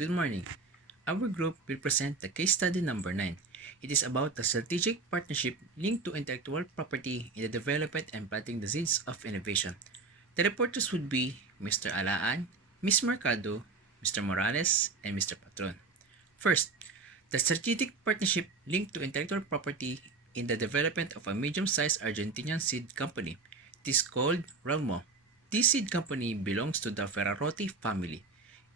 Good morning. Our group will present the case study number 9. It is about the strategic partnership linked to intellectual property in the development and planting the seeds of innovation. The reporters would be Mr. Alaan, Ms. Mercado, Mr. Morales, and Mr. Patron. First, the strategic partnership linked to intellectual property in the development of a medium-sized Argentinian seed company. It is called RELMÓ. This seed company belongs to the Ferrarotti family.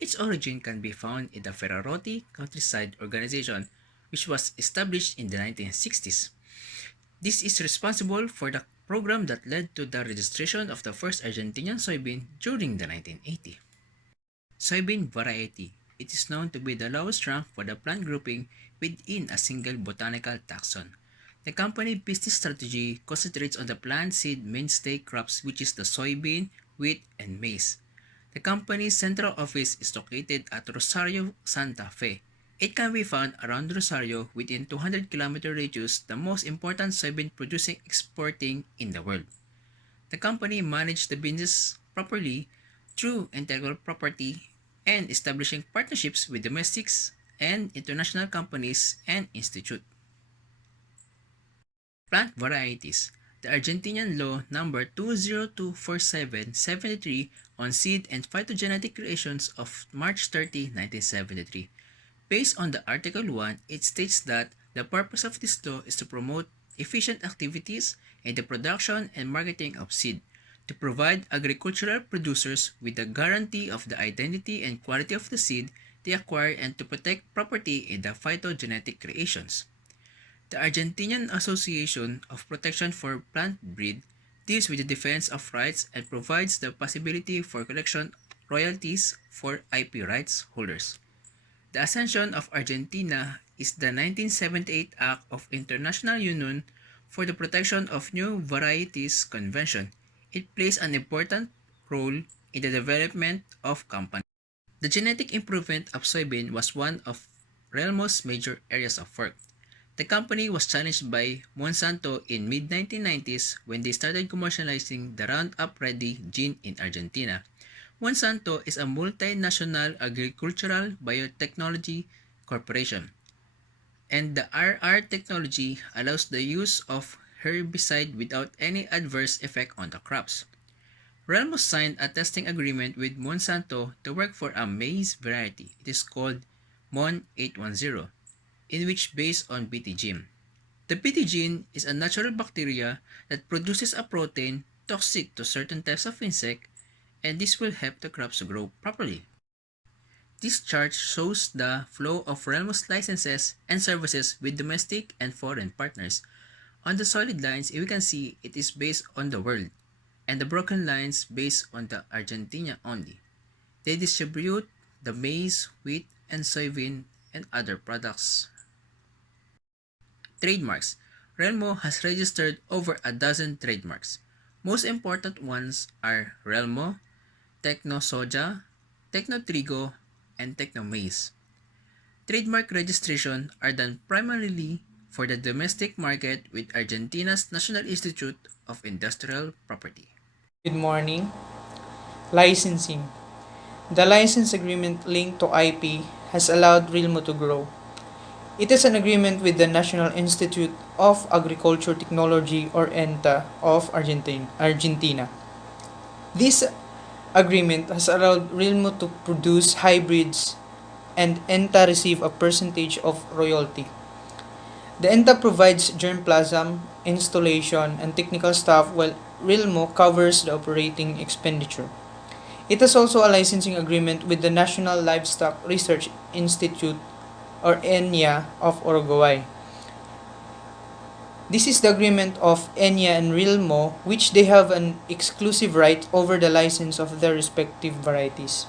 Its origin can be found in the Ferrarotti Countryside Organization, which was established in the 1960s. This is responsible for the program that led to the registration of the first Argentinian soybean during the 1980s. Soybean variety. It is known to be the lowest rank for the plant grouping within a single botanical taxon. The company business strategy concentrates on the plant seed mainstay crops, which is the soybean, wheat, and maize. The company's central office is located at Rosario, Santa Fe. It can be found around Rosario within 200-kilometer radius, the most important soybean producing exporting in the world. The company managed the business properly through integral property and establishing partnerships with domestic and international companies and institutes. Plant varieties. The Argentinian Law Number 20247-73 on seed and phytogenetic creations of March 30, 1973. Based on the Article 1, it states that the purpose of this law is to promote efficient activities in the production and marketing of seed, to provide agricultural producers with the guarantee of the identity and quality of the seed they acquire, and to protect property in the phytogenetic creations. The Argentinian Association of Protection for Plant Breed deals with the defense of rights and provides the possibility for collection royalties for IP rights holders. The Ascension of Argentina is the 1978 Act of International Union for the Protection of New Varieties Convention. It plays an important role in the development of companies. The genetic improvement of soybean was one of RELMO's major areas of work. The company was challenged by Monsanto in mid-1990s when they started commercializing the Roundup Ready gene in Argentina. Monsanto is a multinational agricultural biotechnology corporation, and the RR technology allows the use of herbicide without any adverse effect on the crops. RELMO signed a testing agreement with Monsanto to work for a maize variety. It is called MON 810, in which based on Bt gene. The Bt gene is a natural bacteria that produces a protein toxic to certain types of insect, and this will help the crops grow properly. This chart shows the flow of RELMO's licenses and services with domestic and foreign partners. On the solid lines, we can see it is based on the world, and the broken lines based on the Argentina only. They distribute the maize, wheat, and soybean and other products. Trademarks. RELMO has registered over a dozen trademarks. Most important ones are RELMO, Tecno Soja, Tecno Trigo, and Tecno Maize. Trademark registration are done primarily for the domestic market with Argentina's National Institute of Industrial Property. Good morning. Licensing. The license agreement linked to IP has allowed RELMO to grow. It is an agreement with the National Institute of Agriculture Technology or ENTA of Argentina. This agreement has allowed RELMO to produce hybrids and ENTA receive a percentage of royalty. The ENTA provides germplasm, installation, and technical staff while RELMO covers the operating expenditure. It has also a licensing agreement with the National Livestock Research Institute or ENIA of Uruguay. This is the agreement of ENIA and RELMO, which they have an exclusive right over the license of their respective varieties.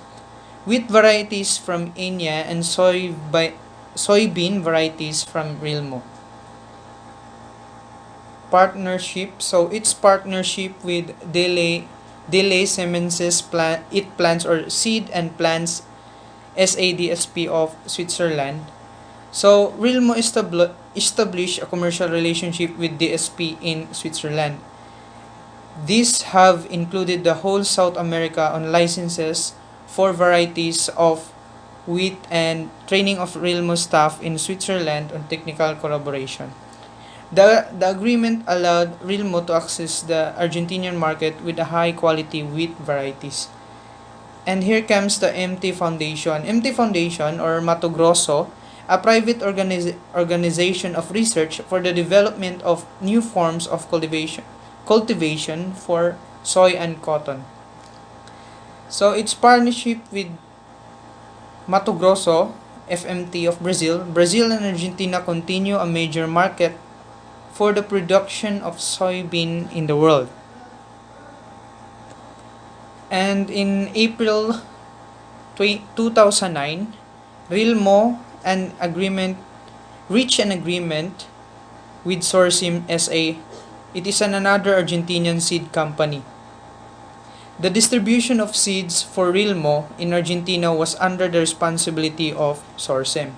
Wheat varieties from ENIA and soybean varieties from RELMO. Partnership. So it's partnership with Delay Semences plants or seed and plants SADSP of Switzerland. So RELMO established a commercial relationship with DSP in Switzerland. These have included the whole South America on licenses for varieties of wheat, and training of RELMO staff in Switzerland on technical collaboration. The agreement allowed RELMO to access the Argentinian market with a high quality wheat varieties. And here comes the MT Foundation. MT Foundation, or Mato Grosso, a private organization of research for the development of new forms of cultivation for soy and cotton. So its partnership with Mato Grosso, FMT of Brazil, Brazil and Argentina continue a major market for the production of soybean in the world. And in April 2009, RELMO reached an agreement with Sorsim SA. It is another Argentinian seed company. The distribution of seeds for RELMO in Argentina was under the responsibility of Sorsim.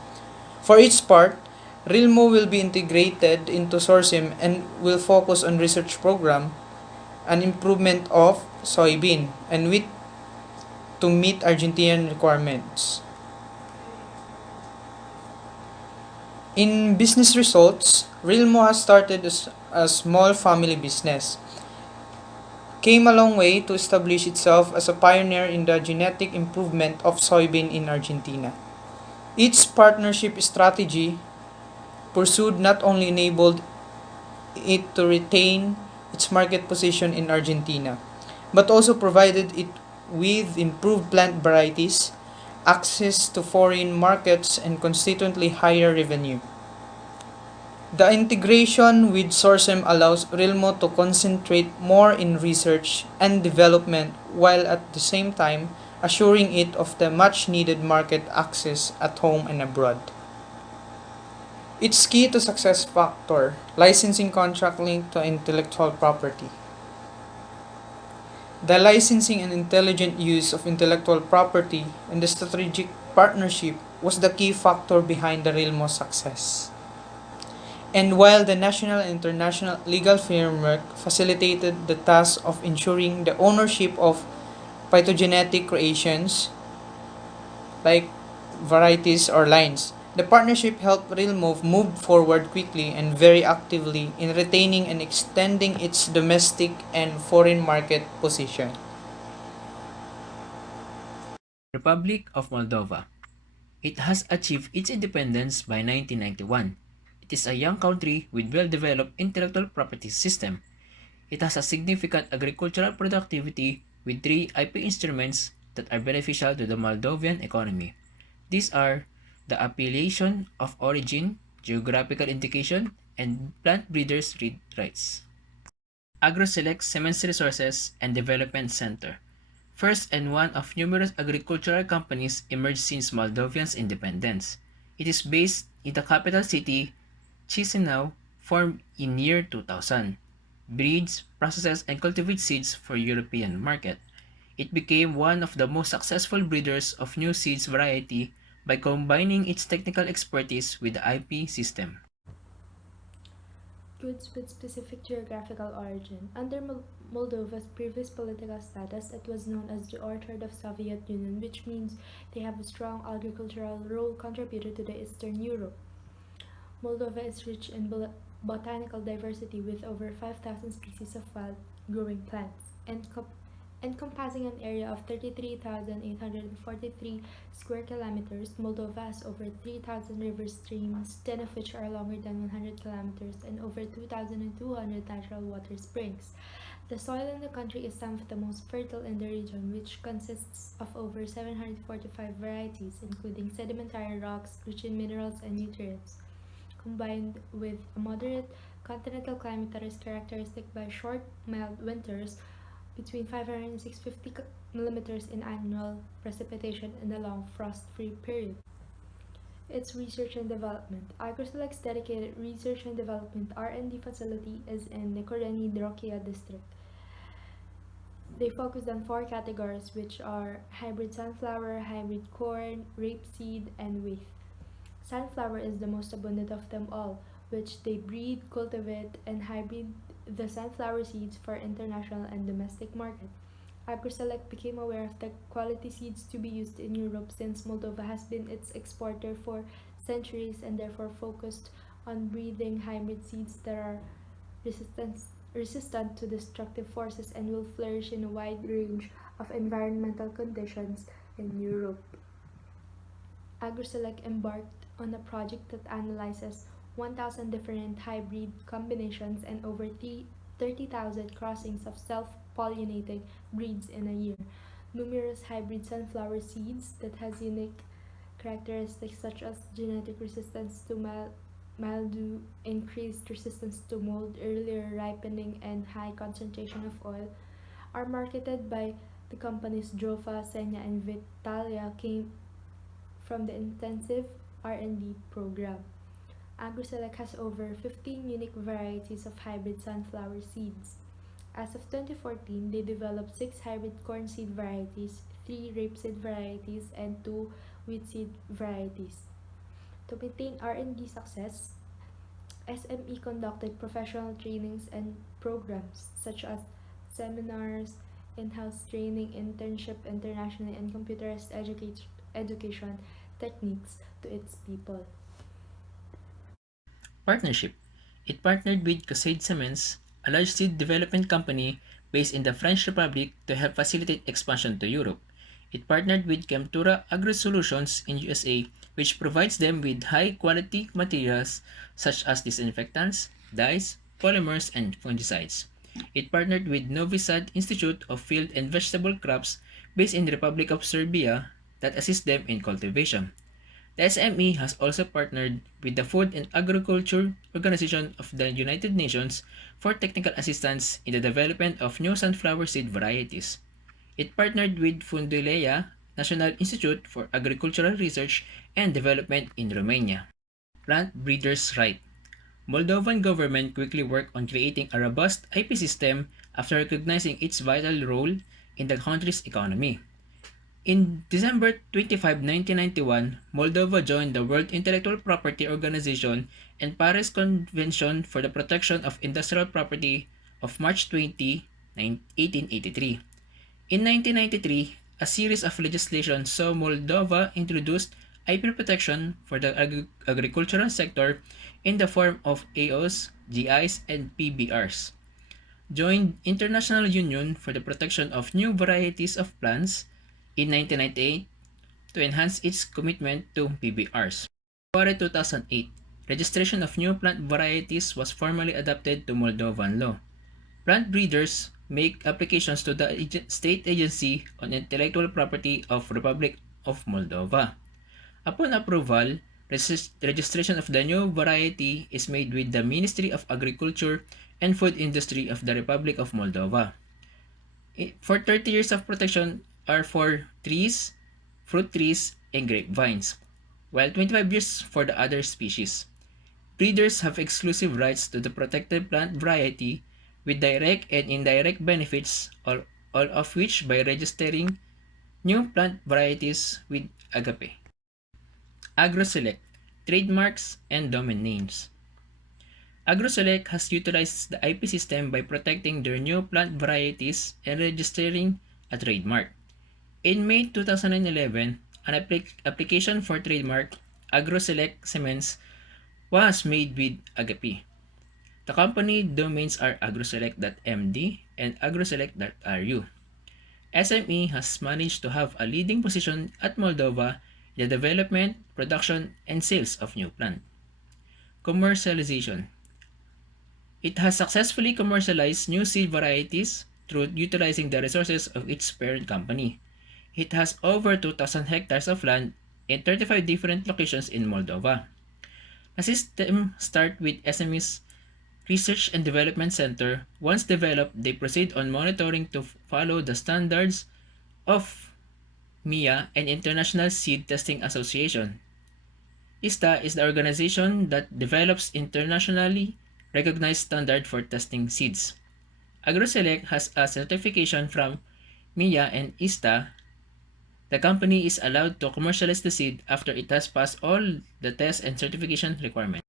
For its part, RELMO will be integrated into Sorsim and will focus on research program and improvement of soybean and wheat to meet Argentinian requirements. In business results, RELMO has started as a small family business. Came a long way to establish itself as a pioneer in the genetic improvement of soybean in Argentina. Its partnership strategy pursued not only enabled it to retain its market position in Argentina, but also provided it with improved plant varieties, access to foreign markets, and constituently higher revenue. The integration with Sourcem allows RELMO to concentrate more in research and development while at the same time assuring it of the much needed market access at home and abroad. Its key to success factor, licensing contract linked to intellectual property. The licensing and intelligent use of intellectual property and the strategic partnership was the key factor behind the RELMO success. And while the national and international legal framework facilitated the task of ensuring the ownership of phytogenetic creations like varieties or lines, the partnership helped RELMO move forward quickly and very actively in retaining and extending its domestic and foreign market position. Republic of Moldova. It has achieved its independence by 1991. It is a young country with well-developed intellectual property system. It has a significant agricultural productivity with three IP instruments that are beneficial to the Moldovan economy. These are the appellation of origin, geographical indication, and plant breeders' rights. AgroSelect Cements Resources and Development Center. First and one of numerous agricultural companies emerged since Moldovan's independence. It is based in the capital city, Chisinau, formed in year 2000. Breeds, processes, and cultivates seeds for European market. It became one of the most successful breeders of new seeds variety by combining its technical expertise with the IP system. Goods with specific geographical origin. Under Moldova's previous political status, it was known as the Orchard of Soviet Union, which means they have a strong agricultural role contributed to the Eastern Europe. Moldova is rich in botanical diversity with over 5,000 species of wild-growing plants, encompassing an area of 33,843 square kilometers. Moldova has over 3,000 river streams, 10 of which are longer than 100 kilometers, and over 2,200 natural water springs. The soil in the country is some of the most fertile in the region, which consists of over 745 varieties, including sedimentary rocks rich in minerals and nutrients, combined with a moderate continental climate that is characteristic by short, mild winters between 500 and 650 millimeters in annual precipitation and a long frost-free period. Its research and development. AgroSelect's dedicated research and development R&D facility is in Nicoreni Drochia district. They focused on four categories, which are hybrid sunflower, hybrid corn, rapeseed, and wheat. Sunflower is the most abundant of them all, which they breed, cultivate, and hybrid the sunflower seeds for international and domestic market. AgroSelect became aware of the quality seeds to be used in Europe since Moldova has been its exporter for centuries and therefore focused on breeding hybrid seeds that are resistant, resistant to destructive forces and will flourish in a wide range of environmental conditions in Europe. AgroSelect embarked on a project that analyzes 1,000 different hybrid combinations and over 30,000 crossings of self-pollinating breeds in a year. Numerous hybrid sunflower seeds that has unique characteristics such as genetic resistance to mildew, increased resistance to mold, earlier ripening, and high concentration of oil are marketed by the companies Jofa, Senya, and Vitalia came from the intensive R&D program. AgroSelect has over 15 unique varieties of hybrid sunflower seeds. As of 2014, they developed 6 hybrid corn seed varieties, 3 rapeseed varieties, and 2 wheat seed varieties. To maintain R&D success, SME conducted professional trainings and programs such as seminars, in-house training, internship internationally, and computerized education techniques to its people. Partnership. It partnered with Cascade Cements, a large seed development company based in the French Republic to help facilitate expansion to Europe. It partnered with Chemtura Agro Solutions in USA, which provides them with high-quality materials such as disinfectants, dyes, polymers, and fungicides. It partnered with Novi Sad Institute of Field and Vegetable Crops based in the Republic of Serbia that assist them in cultivation. The SME has also partnered with the Food and Agriculture Organization of the United Nations for technical assistance in the development of new sunflower seed varieties. It partnered with Fundulea National Institute for Agricultural Research and Development in Romania. Plant breeders' right. Moldovan government quickly worked on creating a robust IP system after recognizing its vital role in the country's economy. In December 25, 1991, Moldova joined the World Intellectual Property Organization and Paris Convention for the Protection of Industrial Property of March 20, 1883. In 1993, a series of legislation saw Moldova introduce IP protection for the agricultural sector in the form of AOs, GIs, and PBRs. Joined International Union for the Protection of New Varieties of Plants in 1998 to enhance its commitment to PBRs. February 2008, registration of new plant varieties was formally adopted to Moldovan law. Plant breeders make applications to the State Agency on Intellectual Property of Republic of Moldova. Upon approval, registration of the new variety is made with the Ministry of Agriculture and Food Industry of the Republic of Moldova. For 30 years of protection are for trees, fruit trees, and grapevines, while 25 years for the other species. Breeders have exclusive rights to the protected plant variety with direct and indirect benefits, all of which by registering new plant varieties with Agape. AgroSelect, trademarks, and domain names. AgroSelect has utilized the IP system by protecting their new plant varieties and registering a trademark. In May 2011, an application for trademark AgroSelect Cements was made with Agape. The company domains are agroselect.md and agroselect.ru. SME has managed to have a leading position at Moldova in the development, production, and sales of new plant. Commercialization. It has successfully commercialized new seed varieties through utilizing the resources of its parent company. It has over 2,000 hectares of land in 35 different locations in Moldova. The system starts with SME's Research and Development Center. Once developed, they proceed on monitoring to follow the standards of MIA and International Seed Testing Association. ISTA is the organization that develops internationally recognized standard for testing seeds. AgroSelect has a certification from MIA and ISTA. The company is allowed to commercialize the seed after it has passed all the test and certification requirements.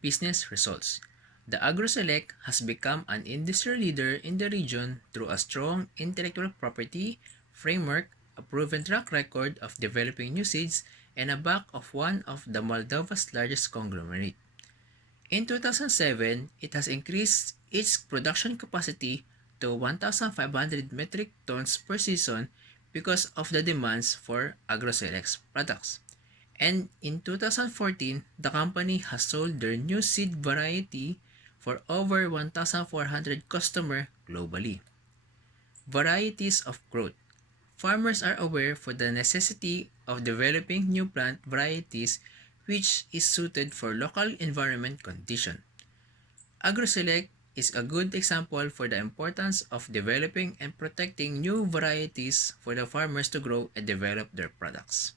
Business results. The AgroSelect has become an industry leader in the region through a strong intellectual property framework, a proven track record of developing new seeds, and a back of one of the Moldova's largest conglomerate. In 2007, it has increased its production capacity to 1,500 metric tons per season because of the demands for AgroSelect's products. And in 2014, the company has sold their new seed variety for over 1,400 customers globally. Varieties of growth. Farmers are aware for the necessity of developing new plant varieties which is suited for local environment condition. AgroSelect is a good example for the importance of developing and protecting new varieties for the farmers to grow and develop their products.